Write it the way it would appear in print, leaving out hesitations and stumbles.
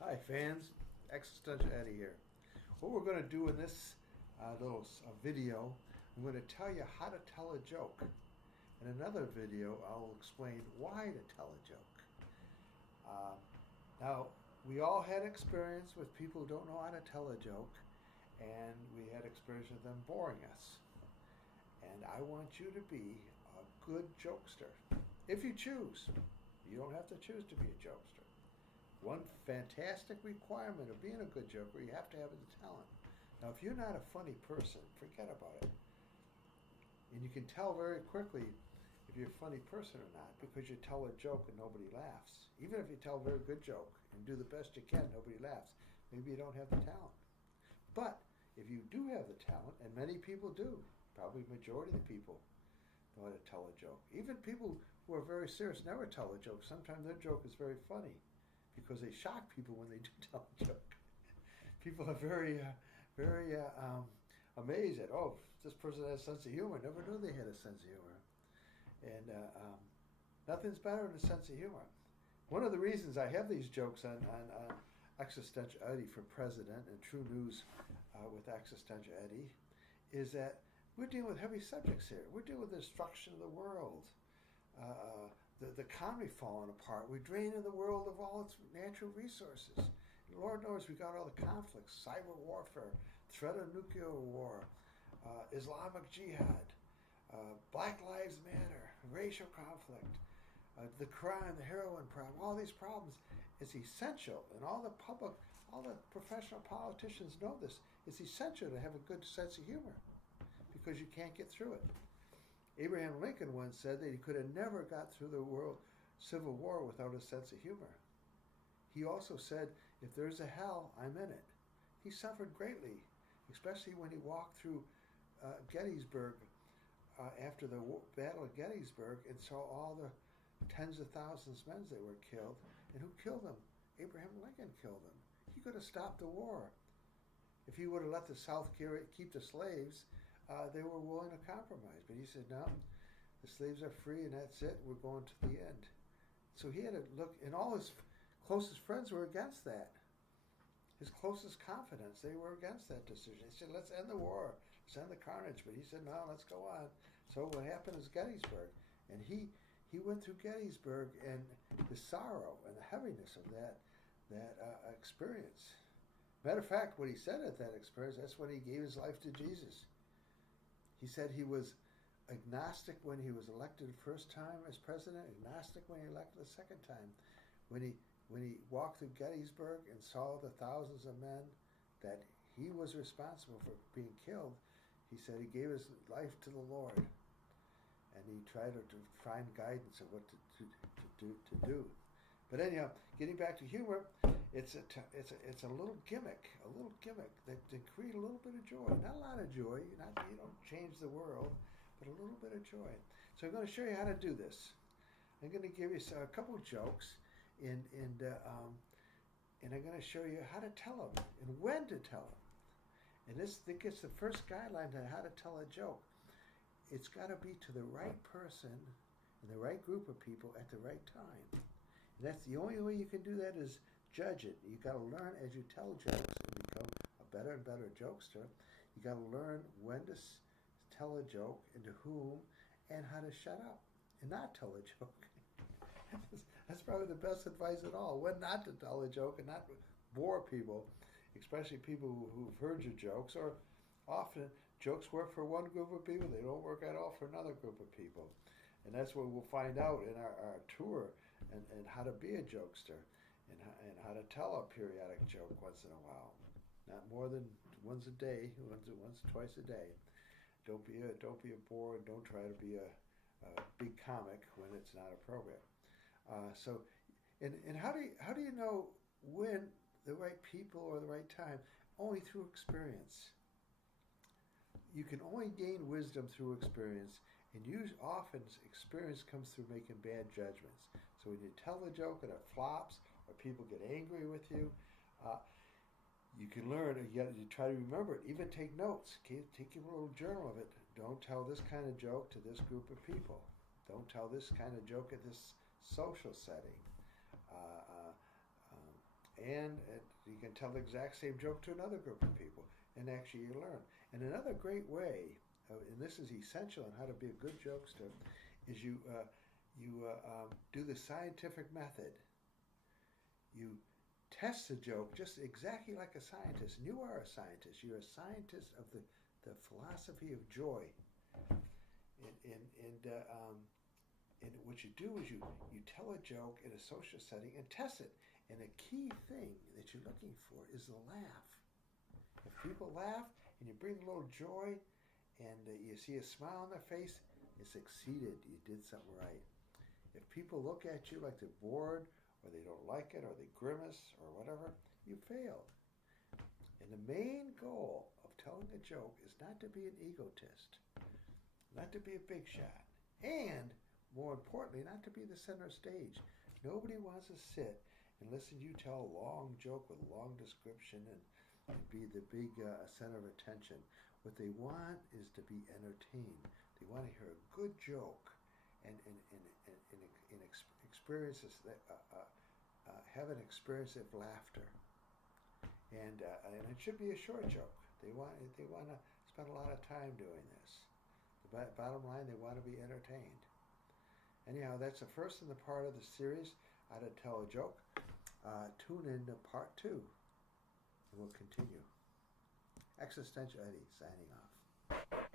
Hi fans, Existential Eddie here. What we're going to do in this little video, I'm going to tell you how to tell a joke. In another video, I'll explain why to tell a joke. Now, we all had experience with people who don't know how to tell a joke, and we had experience with them boring us. And I want you to be a good jokester. If you choose, you don't have to choose to be a jokester. One fantastic requirement of being a good joker, you have to have the talent. Now, if you're not a funny person, forget about it. And you can tell very quickly if you're a funny person or not because you tell a joke and nobody laughs. Even if you tell a very good joke and do the best you can, nobody laughs. Maybe you don't have the talent. But if you do have the talent, and many people do, probably the majority of the people know how to tell a joke. Even people who are very serious never tell a joke. Sometimes their joke is very funny, because they shock people when they do tell a joke. People are very amazed at, oh, this person has a sense of humor. Never knew they had a sense of humor. And nothing's better than a sense of humor. One of the reasons I have these jokes on Existential Eddie for President and True News with Existential Eddie is that we're dealing with heavy subjects here. We're dealing with the destruction of the world. The economy falling apart. We're draining the world of all its natural resources. And Lord knows we got all the conflicts, cyber warfare, threat of nuclear war, Islamic jihad, Black Lives Matter, racial conflict, the crime, the heroin problem, all these problems. It's essential, and all the professional politicians know this. It's essential to have a good sense of humor because you can't get through it. Abraham Lincoln once said that he could have never got through the world Civil War without a sense of humor. He also said, if there's a hell, I'm in it. He suffered greatly, especially when he walked through Gettysburg after the Battle of Gettysburg and saw all the tens of thousands of men that were killed. And who killed them? Abraham Lincoln killed them. He could have stopped the war. If he would have let the South keep the slaves, they were willing to compromise. But he said, no, the slaves are free and that's it. We're going to the end. So he had to look, and all his closest friends were against that. His closest confidants, they were against that decision. They said, let's end the war. Let's end the carnage. But he said, no, let's go on. So what happened is Gettysburg. And he went through Gettysburg and the sorrow and the heaviness of that experience. Matter of fact, what he said at that experience, that's when he gave his life to Jesus. He said he was agnostic when he was elected the first time as president, agnostic when he elected the second time. When he walked through Gettysburg and saw the thousands of men that he was responsible for being killed, he said he gave his life to the Lord. And he tried to find guidance of what to do. But anyhow, getting back to humor, it's a little gimmick that to create a little bit of joy. Not a lot of joy. You don't change the world, but a little bit of joy. So I'm going to show you how to do this. I'm going to give you a couple of jokes, and I'm going to show you how to tell them and when to tell them. And this gets the first guideline to how to tell a joke. It's got to be to the right person and the right group of people at the right time. And that's the only way you can do that is judge it. You got to learn as you tell jokes and become a better and better jokester. You got to learn when to tell a joke and to whom, and how to shut up and not tell a joke. That's probably the best advice at all. When not to tell a joke and not bore people, especially people who've heard your jokes. Or often jokes work for one group of people; they don't work at all for another group of people. And that's what we'll find out in our tour, and how to be a jokester, and how to tell a periodic joke once in a while. Not more than once a day, once twice a day. Don't be a bore, and don't try to be a big comic when it's not appropriate. And how do you know when the right people or the right time? Only through experience. You can only gain wisdom through experience, and often experience comes through making bad judgments. So when you tell a joke and it flops, or people get angry with you, you can learn, or you try to remember it. Even take notes. Take a little journal of it. Don't tell this kind of joke to this group of people. Don't tell this kind of joke at this social setting. And You can tell the exact same joke to another group of people, and actually you learn. And another great way, and this is essential in how to be a good jokester, is you do the scientific method. You test the joke just exactly like a scientist, and you are a scientist. You're a scientist of the philosophy of joy. And what you do is you tell a joke in a social setting and test it. And a key thing that you're looking for is the laugh. If people laugh and you bring a little joy and you see a smile on their face, you succeeded. You did something right. If people look at you like they're bored or they don't like it or they grimace or whatever, you failed. And the main goal of telling a joke is not to be an egotist, not to be a big shot, and more importantly, not to be the center stage. Nobody wants to sit and listen to you tell a long joke with a long description and be the big center of attention. What they want is to be entertained. They want to hear a good joke and experiences that have an experience of laughter. And it should be a short joke. They want to spend a lot of time doing this. The bottom line, they want to be entertained. Anyhow, that's the first in the part of the series, How to Tell a Joke. Tune in to part 2, and we'll continue. Existential Eddie signing off.